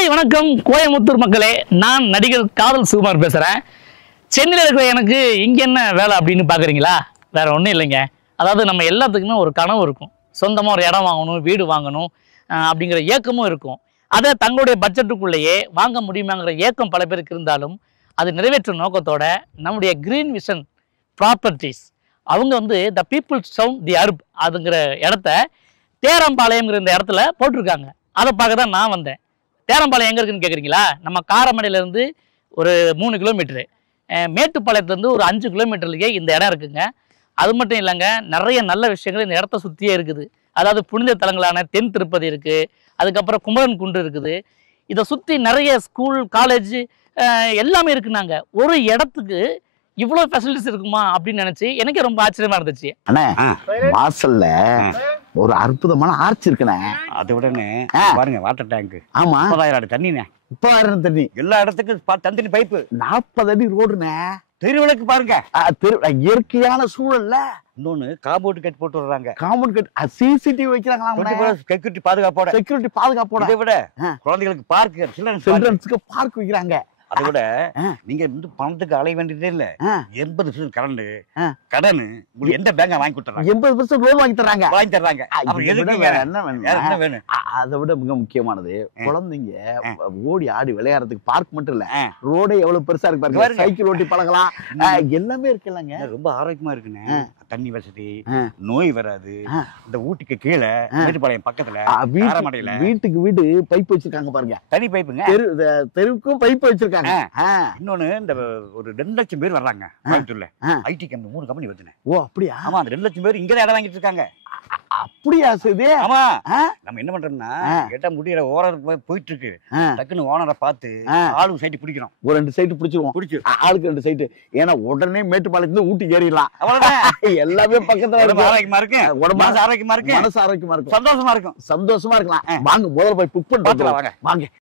Hi வணக்கம் கோயமுத்தூர் மக்களே, நான் நடிகர் காதல் சுகுமார் பேசுகிறேன். சென்னையில் இருக்கிற எனக்கு இங்கே என்ன வேலை அப்படின்னு பார்க்குறீங்களா? வேறு ஒன்றும் இல்லைங்க. அதாவது நம்ம எல்லாத்துக்குமே ஒரு கனவு இருக்கும். சொந்தமாக ஒரு இடம் வாங்கணும், வீடு வாங்கணும் அப்படிங்கிற ஏக்கமும் இருக்கும். அதை தங்களுடைய பட்ஜெட்டுக்குள்ளேயே வாங்க முடியுமாங்கிற ஏக்கம் பல பேருக்கு இருந்தாலும் அது நிறைவேற்றும் நோக்கத்தோட நம்முடைய கிரீன் விஷன் ப்ராப்பர்ட்டிஸ் அவங்க த பீப்புள் சவுண்ட் தி அர்ப் அதுங்கிற இடத்த தேரம்பாளையம்ங்கிற இந்த இடத்துல போட்டிருக்காங்க. அதை பார்க்க தான் நான் வந்தேன். தேரம்பாளையம் எங்கே இருக்குன்னு கேட்குறீங்களா? நம்ம காரமடையிலேருந்து ஒரு 3 கிலோமீட்டரு, மேட்டுப்பாளையத்துலேருந்து ஒரு 5 கிலோமீட்டர்லேயே இந்த இடம் இருக்குங்க. அது மட்டும் இல்லைங்க, நிறைய நல்ல விஷயங்கள் இந்த இடத்த சுற்றியே இருக்குது. அதாவது புனித தலங்களான தென் திருப்பதி இருக்குது, அதுக்கப்புறம் குமரன் குன்று இருக்குது. இதை சுற்றி நிறைய ஸ்கூல், காலேஜ் எல்லாமே இருக்குனாங்க. ஒரு இடத்துக்கு இவ்வளோ ஃபெசிலிட்டிஸ் இருக்குமா அப்படின்னு நினச்சி எனக்கே ரொம்ப ஆச்சரியமாக இருந்துச்சு. அண்ணே, வாசல்ல ஒரு அற்புதமான ஆர்ச் இருக்குண்ணே. அதை விடனே பாருங்க, வாட்டர் டேங்க். ஆமா, 30,000 அடி தண்ணிண்ணே. 30,000 தண்ணி. எல்லா இடத்துக்கும் தண்ணி பைப்பு. 40 அடி ரோடுண்ணே. தெருவிளக்கு பாருங்க. இயற்கையான சூழல்ல இன்னொன்னு காம்பவுண்ட் கட் போட்டு வர்றாங்க. காம்பவுண்ட் கட், சிசிடிவி வைக்கிறாங்களா? செக்யூரிட்டி பாதுகாப்போட. செக்யூரிட்டி பாதுகாப்போட. இதை விட குழந்தைகளுக்கு பார்க், சில்ட்ரன்ஸ்க்கு பார்க் வைக்கிறாங்க. அதை விட நீங்க பணத்துக்கு அலைய வேண்டியதே இல்ல. 80% கரண்ட் கடன் உங்களுக்கு எந்த பேங்க வாங்கி கொடுத்துறாங்க. 80% லோன் வாங்கி தர்றாங்க. என்ன வேணும்? அதை விட மிக முக்கியமானது, குழந்தைங்க ஓடி ஆடி விளையாடுறதுக்கு பார்க் மட்டும் இல்ல, ரோடே எவ்வளவு பெருசா இருக்கு பாருங்க. சைக்கிள் ஓட்டி பழகலாம், எல்லாமே இருக்குல்லங்க. ரொம்ப ஆரோக்கியமா இருக்குண்ணே. தண்ணி வசதி, நோய் வராது. இந்த ஊட்டிக்கு கீழே மேட்டுப்பாளையம் பக்கத்துல வீட்டுக்கு வீடு பைப் வச்சிருக்காங்க பாருங்க. தனி பைப்புங்க. தெருவுக்கும் பைப் வச்சிருக்காங்க. இன்னொன்னு, இந்த ஒரு 2 லட்சம் பேர் வர்றாங்க கோயம்புத்தூர்ல. ஐடி கம்பெனி 3 கம்பெனி வருதுண்ணே. ஓ அப்படியா? ஆமா, அந்த 2 லட்சம் பேர் இங்கதான் இடம் வாங்கிட்டு இருக்காங்க. அப்படியா? சரி. ஆமா, நம்ம என்ன பண்றோம்னா, கேட்டா முடியற ஓனர் போயிட்டு இருக்கு, டக்குன்னு ஓனரை பார்த்து ஆளுக்கு சைட்டு பிடிக்கணும். ஒரு 2 சைட்டு பிடிச்சிருவோம். ஆளுக்கு 2 சைட்டு. ஏன்னா உடனே மேட்டுப்பாளையத்துல ஊட்டி ஏறிடலாம். எல்லாமே பக்கத்துல ஆரோக்கியமா இருக்கு, மனசு ஆரோக்கியமா இருக்கு, மனசு ஆரோக்கியமா இருக்கும், சந்தோஷமா இருக்கும். சந்தோஷமா இருக்கலாம். வாங்க, முதல்ல போய் புக் பண்ணிட்டு வாங்க.